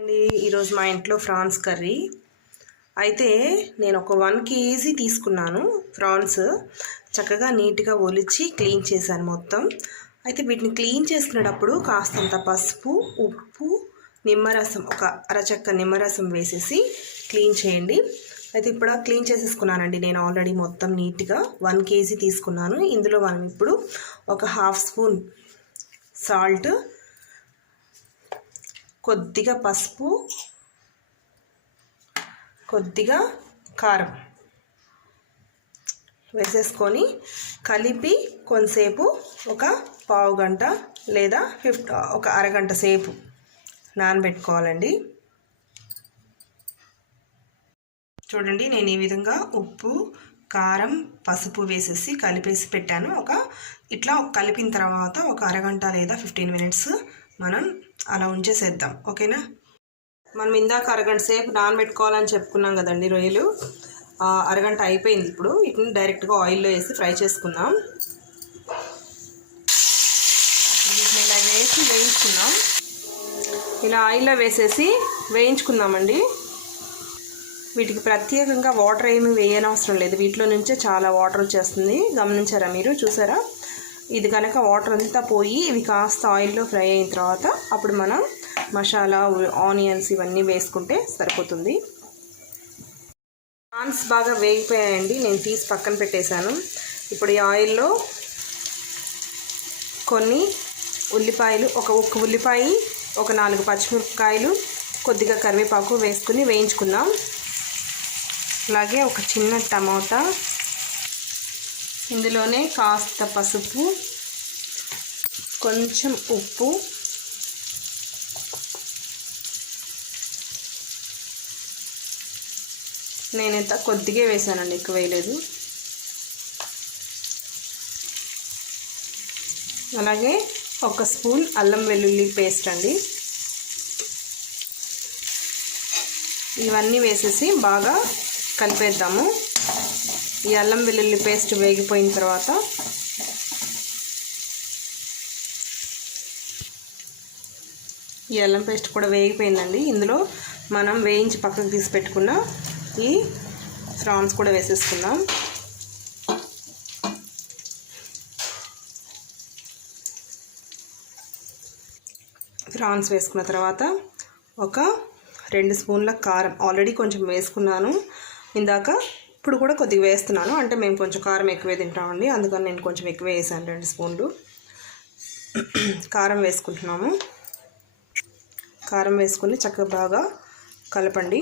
అండి ఈరోజు మా ఇంట్లో ఫ్రాన్స్ కర్రీ అయితే నేను ఒక 1 kg తీసుకున్నాను. ఫ్రాన్స్ చక్కగా నీట్గా ఒలిచి క్లీన్ చేశాను మొత్తం. అయితే వీటిని క్లీన్ చేసుకునేటప్పుడు కాస్తంత పసుపు, ఉప్పు, నిమ్మరసం, ఒక అరచక్క నిమ్మరసం వేసేసి క్లీన్ చేయండి. అయితే ఇప్పుడు క్లీన్ చేసేసుకున్నానండి నేను ఆల్రెడీ మొత్తం నీట్గా. 1 kg తీసుకున్నాను. ఇందులో మనం ఇప్పుడు ఒక 1/2 స్పూన్ సాల్ట్, కొద్దిగా పసుపు, కొద్దిగా కారం వేసేసుకొని కలిపి కొంతసేపు ఒక పావు గంట లేదా ఒక అరగంట సేపు నానబెట్టుకోవాలండి. చూడండి, నేను ఈ విధంగా ఉప్పు, కారం, పసుపు వేసేసి కలిపేసి పెట్టాను. ఇట్లా కలిపిన తర్వాత ఒక అరగంట లేదా 15 minutes మనం అలా ఉంచేసేద్దాం. ఓకేనా? మనం ఇందాక అరగంట సేపు నానబెట్టుకోవాలని చెప్పుకున్నాం కదండి రొయ్యలు. అరగంట అయిపోయింది. ఇప్పుడు వీటిని డైరెక్ట్గా ఆయిల్లో వేసి ఫ్రై చేసుకుందాం. వీటిని ఇలా వేసి వేయించుకుందాం. ఇలా ఆయిల్లో వేసేసి వేయించుకుందామండి. వీటికి ప్రత్యేకంగా వాటర్ ఏమీ వేయనవసరం లేదు. వీటిలో నుంచే చాలా వాటర్ వచ్చేస్తుంది. గమనించారా మీరు? చూసారా? ఇది కనుక వాటర్ అంతా పోయి ఇవి కాస్త ఆయిల్లో ఫ్రై అయిన తర్వాత అప్పుడు మనం మసాలా, ఆనియన్స్ ఇవన్నీ వేసుకుంటే సరిపోతుంది. ప్రాన్స్ బాగా వేగిపోయాయండి. నేను తీసి పక్కన పెట్టేశాను. ఇప్పుడు ఈ ఆయిల్లో కొన్ని ఉల్లిపాయలు, ఒక ఉల్లిపాయ, ఒక 4 పచ్చిమిరపకాయలు, కొద్దిగా కరివేపాకు వేసుకుని వేయించుకుందాం. అలాగే ఒక చిన్న టమాటా, ఇందులోనే కాస్త పసుపు, కొంచెం ఉప్పు, నేనైతే కొద్దిగా వేసానండి, ఎక్కువ వేయలేదు. అలాగే 1 స్పూన్ అల్లం వెల్లుల్లి పేస్ట్ అండి. ఇవన్నీ వేసేసి బాగా కలిపేద్దాము. ఈ అల్లం వెల్లుల్లి పేస్ట్ వేగిపోయిన తర్వాత ఈ అల్లం పేస్ట్ కూడా వేగిపోయిందండి. ఇందులో మనం వేయించి పక్కకు తీసి పెట్టుకున్న ఈ ఫ్రాన్స్ కూడా వేసేసుకుందాం. ఫ్రాన్స్ వేసుకున్న తర్వాత ఒక 2 స్పూన్ల కారం, ఆల్రెడీ కొంచెం వేసుకున్నాను ఇందాక, ఇప్పుడు కూడా కొద్దిగా వేస్తున్నాను. అంటే మేము కొంచెం కారం ఎక్కువే తింటామండి, అందుకని నేను కొంచెం ఎక్కువ వేసాను. 2 స్పూన్లు కారం వేసుకుంటున్నాము. కారం వేసుకుని చక్కగా బాగా కలపండి.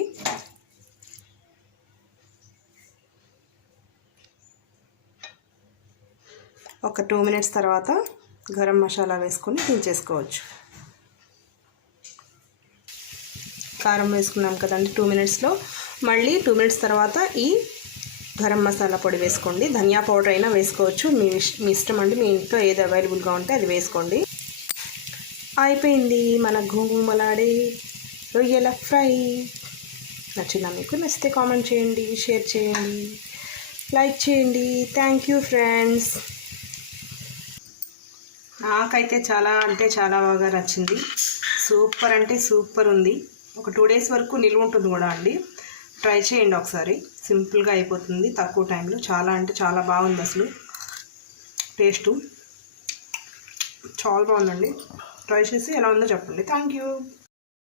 ఒక 2 minutes తర్వాత గరం మసాలా వేసుకొని దించేసుకోవచ్చు. కారం వేసుకున్నాం కదండి 2 minutesలో. మళ్ళీ 2 minutes తర్వాత ఈ గరం మసాలా పొడి వేసుకోండి. ధనియా పౌడర్ అయినా వేసుకోవచ్చు, మీ ఇష్టం అండి. మీ ఇంట్లో ఏది అవైలబుల్గా ఉంటే అది వేసుకోండి. అయిపోయింది మన గుమగుమలాడే రొయ్యల ఫ్రై. నచ్చిందా మీకు? నచ్చితే కామెంట్ చేయండి, షేర్ చేయండి, లైక్ చేయండి. Thank you friends. నాకైతే చాలా అంటే చాలా బాగా నచ్చింది. సూపర్ అంటే సూపర్ ఉంది. ఒక 2 days వరకు నిల్వ ఉంటుంది కూడా అండి. ట్రై చేయండి ఒకసారి. సింపుల్గా అయిపోతుంది, తక్కువ టైంలో. చాలా అంటే చాలా బాగుంది. అసలు టేస్టు చాలా బాగుందండి. ట్రై చేసి ఎలా ఉందో చెప్పండి. Thank you.